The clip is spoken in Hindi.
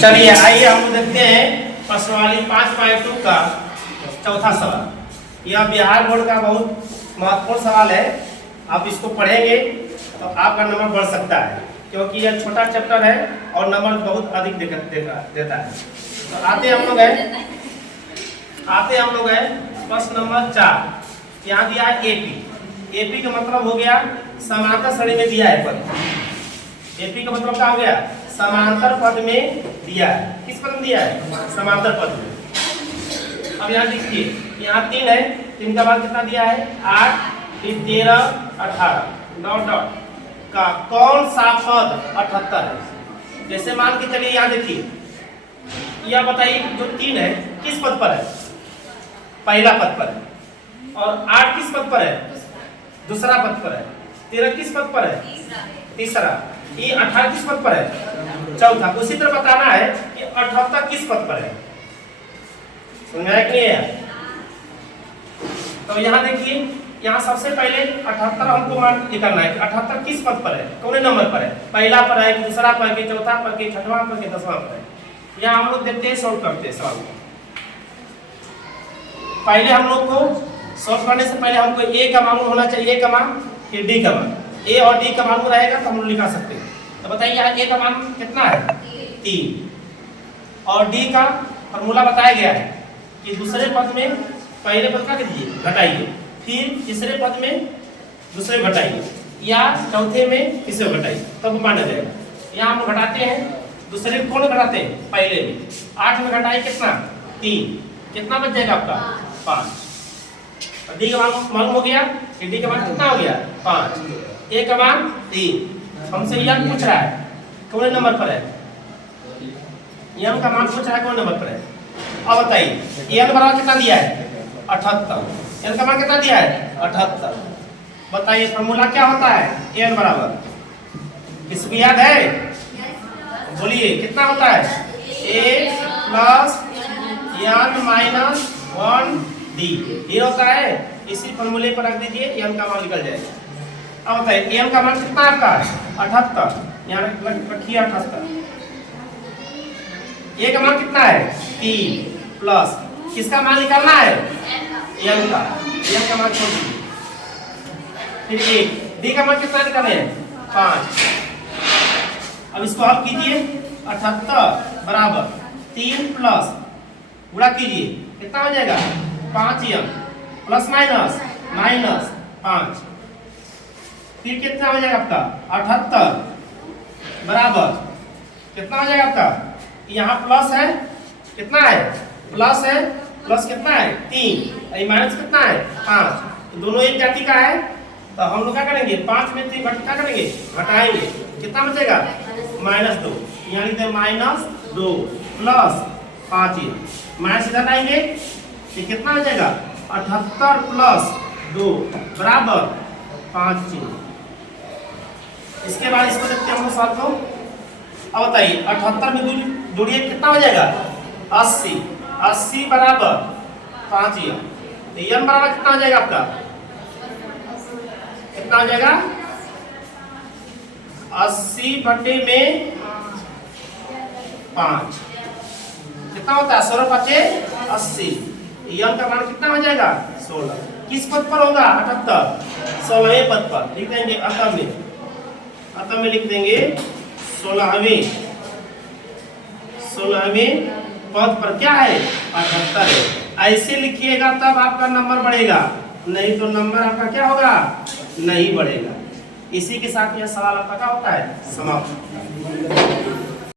चलिए आइए हम देखते हैं प्रश्नावली 5.2 का चौथा सवाल। यह बिहार बोर्ड का बहुत महत्वपूर्ण सवाल है। आप इसको पढ़ेंगे तो आपका नंबर बढ़ सकता है, क्योंकि यह छोटा चैप्टर है और नंबर बहुत अधिक देता है। तो आते हम लोग हैं प्रश्न नंबर 4। यहाँ दिया है एपी। एपी का मतलब हो गया समांतर श्रेणी में दिया है पद। एपी का मतलब क्या हो गया? समांतर पद में दिया है। किस पद में दिया है? समांतर पद में। अब यहाँ देखिए, यहाँ 3 है, 3 का बाद कितना दिया है? 8, फिर 13, 18 डॉट डॉट का कौन सा पद 78 है? जैसे मान के चलिए, यहाँ देखिए, यह बताइए जो 3 है किस पद पर है? पहला पद पर है। और 8 किस पद पर है? दूसरा पद पर है। 13 किस पद पर है? तीसरा। ये 18 किस पद पर है? चौथा। उसी तरह बताना है कि 78 किस पद पर है। समझ में आया कि नहीं है? तो यहाँ देखिए, यहाँ सबसे पहले 78 हमको मान निकालना है कि 78 किस पद पर है, कौन नंबर पर है? पहला पर है, दूसरा पर है, चौथा पर है, छठवां पर है, 10वां पर है। यहाँ हम लोग देखते हैं, सॉल्व करते हैं सवाल को। पहले हम लोग को सॉल्व करने से पहले हमको ए का मान होना चाहिए, ए का मान, फिर डी का मान। ए और डी का मान रहेगा तो हम लोग लिखा सकते हैं। तो बताइए यहाँ ए का मान कितना है? 3। और डी का फॉर्मूला बताया गया है कि दूसरे पद में पहले पद का कीजिए, घटाइए, फिर तीसरे पद में दूसरे घटाइए, या चौथे में तीसरे घटाइए, तब माना जाएगा। यहाँ हम घटाते हैं, दूसरे कौन घटाते हैं? पहले में। 8 में घटाइए कितना? 3। कितना बच जाएगा आपका? 5। डी का मान मालूम हो गया कि डी का मान कितना हो गया? 5। ए का मान 3। हमसे यह पूछ रहा है कौन नंबर पर है? एम का मान पूछ रहा है कौन नंबर पर है? अब बताइए एन बराबर कितना दिया है? 78। एन का मान कितना दिया है? 78। बताइए फॉर्मूला क्या होता है? एन बराबर, किसको याद है? बोलिए कितना होता है? ए प्लस एन माइनस 1 डी। ये होता है। इसी फॉर्मूले पर रख दीजिए, एन का मान निकल जाएगा। अब बताइए एन का मान कितना आपका है? 78। यहाँ रखिए 78। ए का मान कितना है? 3 प्लस किसका मान निकालना है? एन का। एन का मान छोड़ दीजिए, फिर 1। डी का मान कितना निकाले हैं? 5। अब इसको हल कीजिए। 78 बराबर 3 प्लस गुणा कीजिए, कितना हो जाएगा? 5m प्लस माइनस माइनस 5, फिर कितना हो जाएगा आपका? 78 बराबर कितना हो जाएगा आपका? यहाँ प्लस है, कितना है? प्लस है, प्लस कितना है? 3, माइनस कितना है? 5। दोनों एक जाति का है, तो हम लोग क्या करेंगे? 5 में 3 क्या करेंगे? घटाएंगे। कितना बचेगा? -2। यहाँ लिखते हैं -2 प्लस 5। माइनस इधर आएंगे तो कितना हो जाएगा? 78 प्लस 2 बराबर 5। इसके बाद इसको देखते हैं हम लोग साथ को। अब बताइए 78 में जोड़िए, कितना हो जाएगा? 80। 80 बराबर 5। तो एन बराबर कितना हो जाएगा आपका? कितना हो जाएगा? 80 बटे में 5 कितना होता है? 16 5 80। एन का मान कितना हो जाएगा? 16। किस पद पर होगा? 78। 16वें पद पर लिख देंगे। अतः में लिख देंगे 16वें पद पर क्या है? 78 है। ऐसे लिखिएगा तब आपका नंबर बढ़ेगा, नहीं तो नंबर आपका क्या होगा? नहीं बढ़ेगा। इसी के साथ यह सवाल आपका क्या होता है? समाप्त।